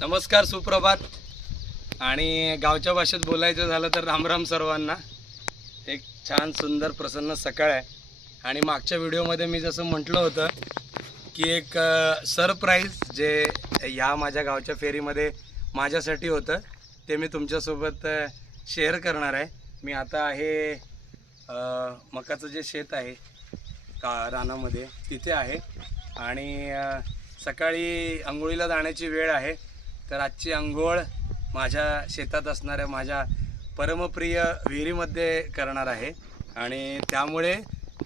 नमस्कार सुप्रभात. आणि गावच्या भाषेत बोलायचं झालं तर रामराम सर्वांना. एक छान सुंदर प्रसन्न सकाळ आहे. आणि मागच्या व्हिडिओमध्ये मी जसं म्हटलं होतं की एक सरप्राईज जे ह्या माझ्या गावच्या फेरीमध्ये माझ्यासाठी होतं ते मी तुमच्यासोबत शेअर करणार आहे. मी आता आहे मकाचं जे शेत आहे का रानामध्ये तिथे आहे. आणि सकाळी आंघोळीला जाण्याची वेळ आहे. तर आजची आंघोळ माझ्या शेतात असणाऱ्या माझ्या परमप्रिय विहिरीमध्ये करणार आहे. आणि त्यामुळे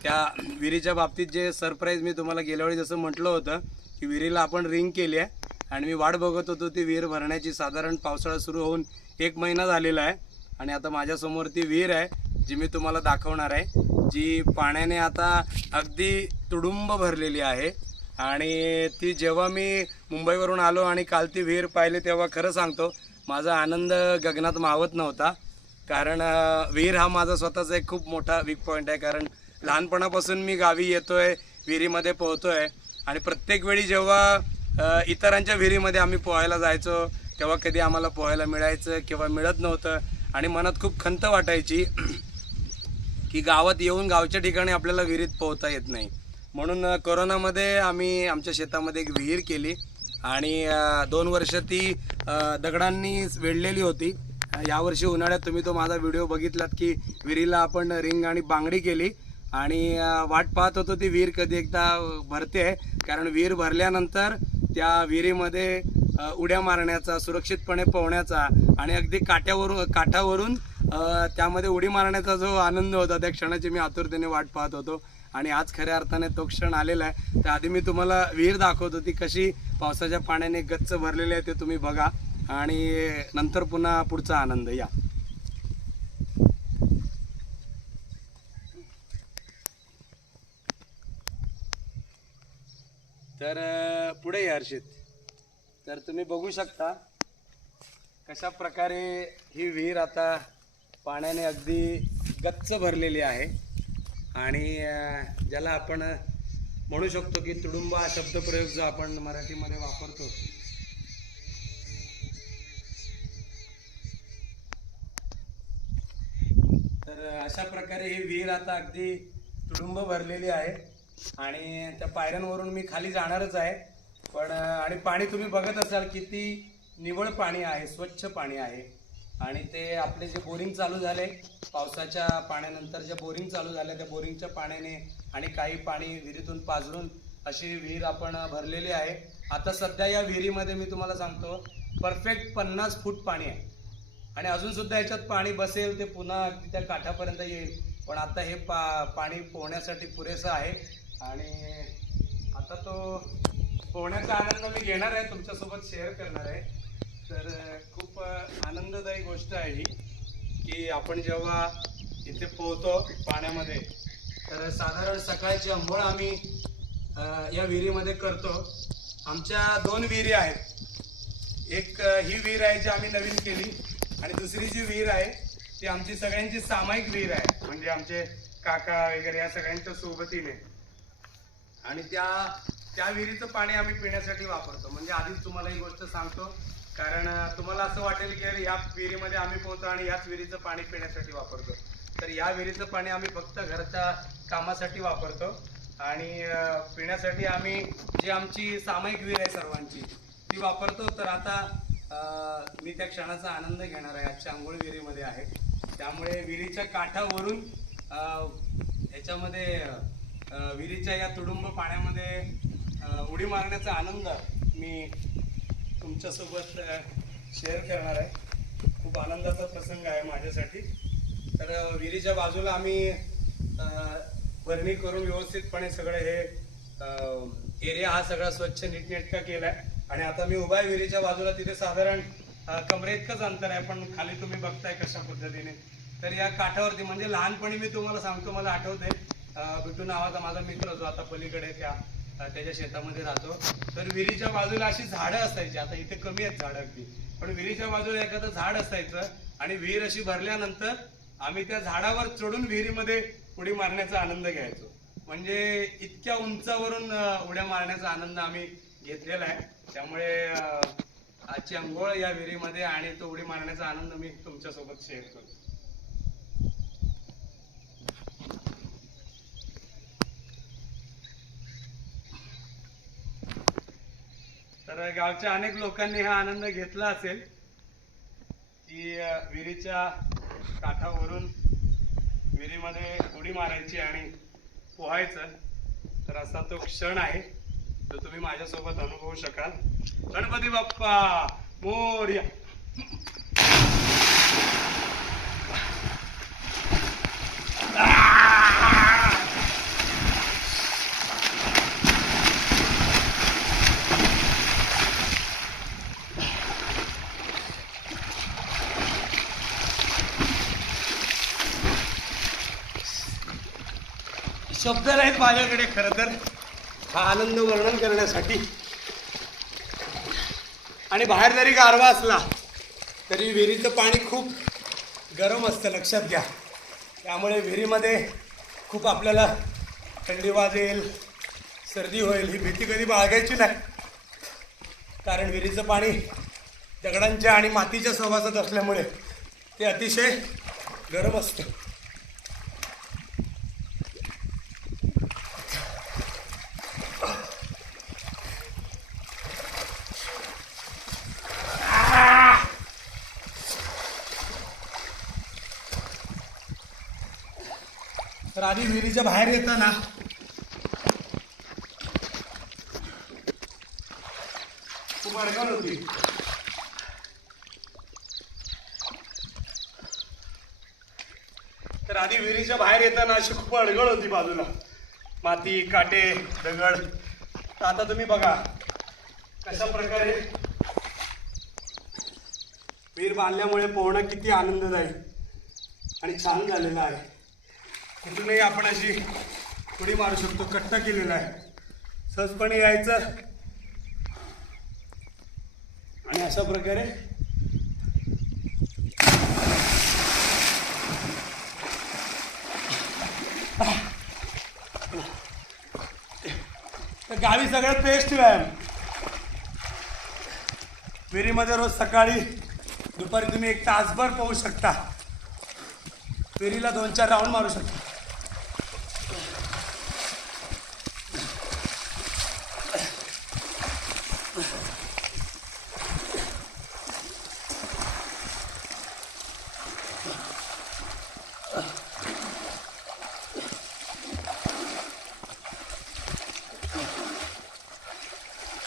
त्या विहिरीच्या बाबतीत जे सरप्राईज मी तुम्हाला गेल्या वेळी जसं म्हटलं होतं की विहिरीला आपण रिंग केली आहे. आणि मी वाट बघत होतो ती विहीर भरण्याची. साधारण पावसाळा सुरू होऊन एक महिना झालेला आहे. आणि आता माझ्यासमोर ती विहीर आहे जी मी तुम्हाला दाखवणार आहे. जी पाण्याने आता अगदी तुडुंब भरलेली आहे. आणि ती जेव्हा मी मुंबईवरून आलो आणि काल ती विहीर पाहिली तेव्हा खरं सांगतो माझा आनंद गगनात मावत नव्हता. कारण विहीर हा माझा स्वतःचा एक खूप मोठा वीक पॉईंट आहे. कारण लहानपणापासून मी गावी येतोय विहिरीमध्ये पोहतोय. आणि प्रत्येक वेळी जेव्हा इतरांच्या विहिरीमध्ये आम्ही पोहायला जायचो तेव्हा कधी आम्हाला पोहायला मिळायचं किंवा मिळत नव्हतं. आणि मनात खूप खंत वाटायची की गावात येऊन गावच्या ठिकाणी आपल्याला विहिरीत पोहता येत नाही. म्हणून कोरोनामध्ये आम्ही आमच्या शेतामध्ये एक विहीर केली आणि दोन वर्ष ती दगडांनी वेढलेली होती. यावर्षी उन्हाळ्यात तुम्ही तो माझा व्हिडिओ बघितलात की विहिरीला आपण रिंग आणि बांगडी केली आणि वाट पाहत होतो ती विहीर कधी एकदा भरते. कारण विहीर भरल्यानंतर त्या विहिरीमध्ये उड्या मारण्याचा सुरक्षितपणे पोहण्याचा आणि अगदी काट्यावरून काठावरून त्यामध्ये उडी मारण्याचा जो आनंद होता त्या क्षणाची मी आतुरतेने वाट पाहत होतो. आणि आज खऱ्या अर्थाने तो क्षण आलेला आहे. तर आधी मी तुम्हाला विहीर दाखवतो ती कशी पावसाच्या पाण्याने गच्च भरलेली आहे ते तुम्ही बघा. आणि नंतर पुन्हा पुढचा आनंद या. तर पुढे या हर्षित. तर तुम्ही बघू शकता कशा प्रकारे ही विहीर आता पाण्याने अगदी गच्च भरलेली आहे. आणि ज्याला आपण म्हणू शकतो की तुडुंब हा शब्दप्रयोग जो आपण मराठीमध्ये वापरतो. तर अशा प्रकारे ही विहीर आता अगदी तुडुंब भरलेली आहे. आणि त्या पायऱ्यांवरून मी खाली जाणारच आहे. पण आणि पाणी तुम्ही बघत असाल किती निवळ पाणी आहे स्वच्छ पाणी आहे. आणि ते आपले जे बोरिंग चालू झाले पावसाच्या पाण्यानंतर जे बोरिंग चालू झाले त्या बोरिंगच्या पाण्याने आणि काही पाणी विहिरीतून पाजरून अशी विहीर आपण भरलेली आहे. आता सध्या या विहिरीमध्ये मी तुम्हाला सांगतो परफेक्ट पन्नास फूट पाणी आहे. आणि अजून सुद्धा याच्यात पाणी बसेल ते पुन्हा अगदी त्या काठापर्यंत येईल. पण आता हे पा पाणी पोहण्यासाठी पुरेसं आहे. आणि आता तो पोहण्याचा आनंद मी घेणार आहे तुमच्यासोबत शेअर करणार आहे. तर खूप आनंददायी गोष्ट आहे ही की आपण जेव्हा इथे पोहतो पाण्यामध्ये तर साधारण सकाळची आंघोळ आम्ही या विहिरीमध्ये करतो. आमच्या दोन विहिरी आहेत. एक ही विहीर आहे जी आम्ही नवीन केली आणि दुसरी जी विहीर आहे ती आमची सगळ्यांची सामायिक विहीर आहे. म्हणजे आमचे काका वगैरे या सगळ्यांच्या सोबतीने. आणि त्या त्या विहिरीचं पाणी आम्ही पिण्यासाठी वापरतो. म्हणजे आधीच तुम्हाला ही गोष्ट सांगतो कारण तुम्हाला असं वाटेल की अरे या विहिरीमध्ये आम्ही पोहतो आणि याच विहिरीचं पाणी पिण्यासाठी वापरतो. तर या विहिरीचं पाणी आम्ही फक्त घरच्या कामासाठी वापरतो आणि पिण्यासाठी आम्ही जी आमची सामायिक विहीर आहे सर्वांची ती वापरतो. तर आता मी त्या क्षणाचा आनंद घेणार आहे. आजच्या आंघोळ विहिरीमध्ये आहे. त्यामुळे विहिरीच्या काठावरून ह्याच्यामध्ये विहिरीच्या या तुडुंब पाण्यामध्ये उडी मारण्याचा आनंद मी तुमच्यासोबत शेअर करणार आहे. खूप आनंदाचा प्रसंग आहे माझ्यासाठी. तर विहिरीच्या बाजूला आम्ही अ, भरणी करून व्यवस्थितपणे सगळं हे एरिया हा सगळा स्वच्छ नीटनेटका केला आहे आणि आता मी उभा आहे विहिरीच्या बाजूला. तिथे साधारण कमरे इतकंच अंतर आहे पण खाली तुम्ही बघताय कशा पद्धतीने. तर या काठावरती म्हणजे लहानपणी मी तुम्हाला सांगतो मला आठवत आहे बिटू नावाचा माझा मित्र जो आता पलीकडे त्या त्याच्या शेतामध्ये राहतो. तर विहिरीच्या बाजूला अशी झाडं असायची. आता इथे कमी आहेत झाडं अगदी. पण विहिरीच्या बाजूला एखादं झाड असायचं आणि विहीर अशी भरल्यानंतर आम्ही त्या झाडावर चढून विहिरीमध्ये उडी मारण्याचा आनंद घ्यायचो. म्हणजे इतक्या उंचावरून उड्या मारण्याचा आनंद आम्ही घेतलेला आहे. त्यामुळे आजची अंघोळ या विहिरीमध्ये आणि तो उडी मारण्याचा आनंद मी तुमच्यासोबत शेअर करतो. तर गावच्या अनेक लोकांनी हा आनंद घेतला असेल की विहिरीच्या काठावरून विहिरीमध्ये उडी मारायची आणि पोहायचं तर असा तो क्षण आहे तो तुम्ही माझ्यासोबत अनुभवू शकाल. गणपती बाप्पा मोर्या. शब्द नाहीत माझ्याकडे खरं तर. हा आनंद वर्णन करण्यासाठी. आणि बाहेर जरी गारवा असला तरी विहिरीचं पाणी खूप गरम असतं लक्षात घ्या. त्यामुळे विहिरीमध्ये खूप आपल्याला थंडी वाजेल सर्दी होईल ही भीती कधी बाळगायची नाही. कारण विहिरीचं पाणी दगडांच्या आणि मातीच्या सहवासात असल्यामुळे ते अतिशय गरम असतं. तर आधी विहिरीच्या बाहेर येताना खूप अडचण होती. तर आधी विहिरीच्या बाहेर येताना अशी खूप अडगळ होती बाजूला. माती काटे दगड. तर आता तुम्ही बघा कशा प्रकारे विहीर बांधल्यामुळे पोहणं किती आनंददायी आणि छान झालेलं आहे. कुठूनही आपण अशी उडी मारू शकतो. कट्टा केलेला आहे. सहजपणे यायचं. आणि अशा प्रकारे तर गावी सगळ्यात बेस्ट व्यायाम. विहिरीमध्ये रोज सकाळी दुपारी तुम्ही एक तासभर पोहू शकता. विहिरीला दोन चार राऊंड मारू शकता.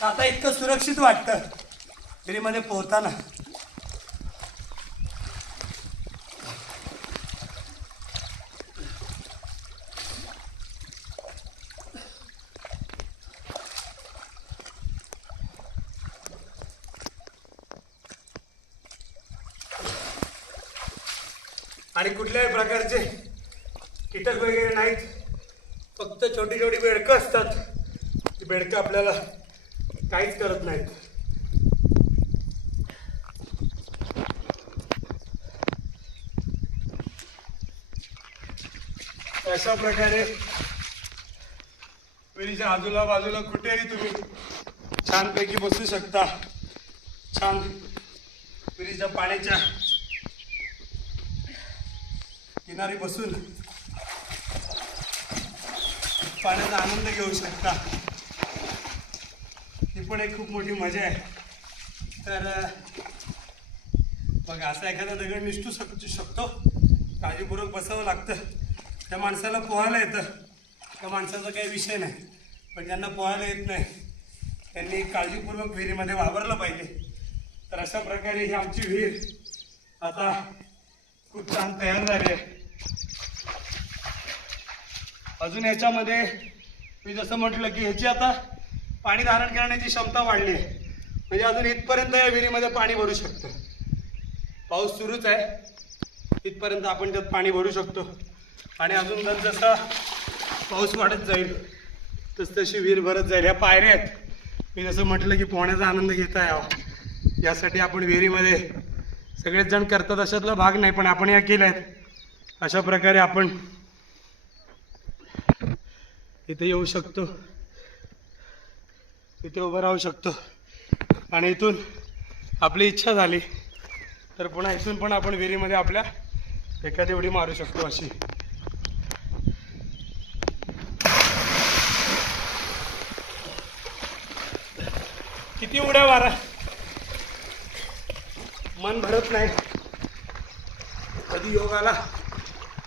आता इतकं सुरक्षित वाटतं. फ्रीमध्ये पोहताना आणि कुठल्याही प्रकारचे कीटक वगैरे नाहीत. फक्त छोटी छोटी बेडकं असतात. ती बेडकं आपल्याला काहीच करत नाहीत अशा प्रकारे विहिरीच्या आजूला बाजूला कुठेही तुम्ही छानपैकी बसू शकता. छान विहिरीच्या पाण्याच्या किनारी बसून पाण्याचा आनंद घेऊ शकता. पण एक खूप मोठी मजा आहे. तर बघा असा एखादा दगड निष्ठू शक शकतो. काळजीपूर्वक बसावं लागतं. त्या माणसाला पोहायला येतं. त्या माणसाचा काही विषय नाही. पण ज्यांना पोहायला येत नाही. त्यांनी काळजीपूर्वक विहिरीमध्ये वावरलं पाहिजे. तर अशा प्रकारे ही आमची विहीर आता खूप छान तयार झाली आहे. अजून याच्यामध्ये मी जसं म्हटलं की ह्याची आता पाणी धारण करण्याची क्षमता वाढली आहे. म्हणजे अजून इथपर्यंत या विहिरीमध्ये पाणी भरू शकतं. पाऊस सुरूच आहे. इथपर्यंत आपण त्यात पाणी भरू शकतो. आणि अजून जर जसा पाऊस वाढत जाईल तस तशी विहीर भरत जाईल. ह्या पायऱ्या आहेत. मी जसं म्हटलं की पोहण्याचा आनंद घेता यावा यासाठी आपण विहिरीमध्ये सगळेच जण करतात अशातला भाग नाही पण आपण या केल्या आहेत. अशा प्रकारे आपण इथे येऊ शकतो. इथे उभं राहू शकतो. आणि इथून आपली इच्छा झाली तर पुन्हा इथून पण आपण विहिरीमध्ये आपल्या एखादी उडी मारू शकतो अशी. किती उड्या मारा. मन भरत नाही. कधी योग आला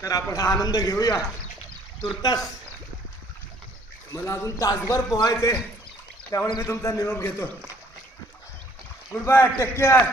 तर आपण हा आनंद घेऊया. तुर्तास. मला अजून तासभर पोहायचे त्यामुळे मी तुमचा निरोप घेतो. Good bye take care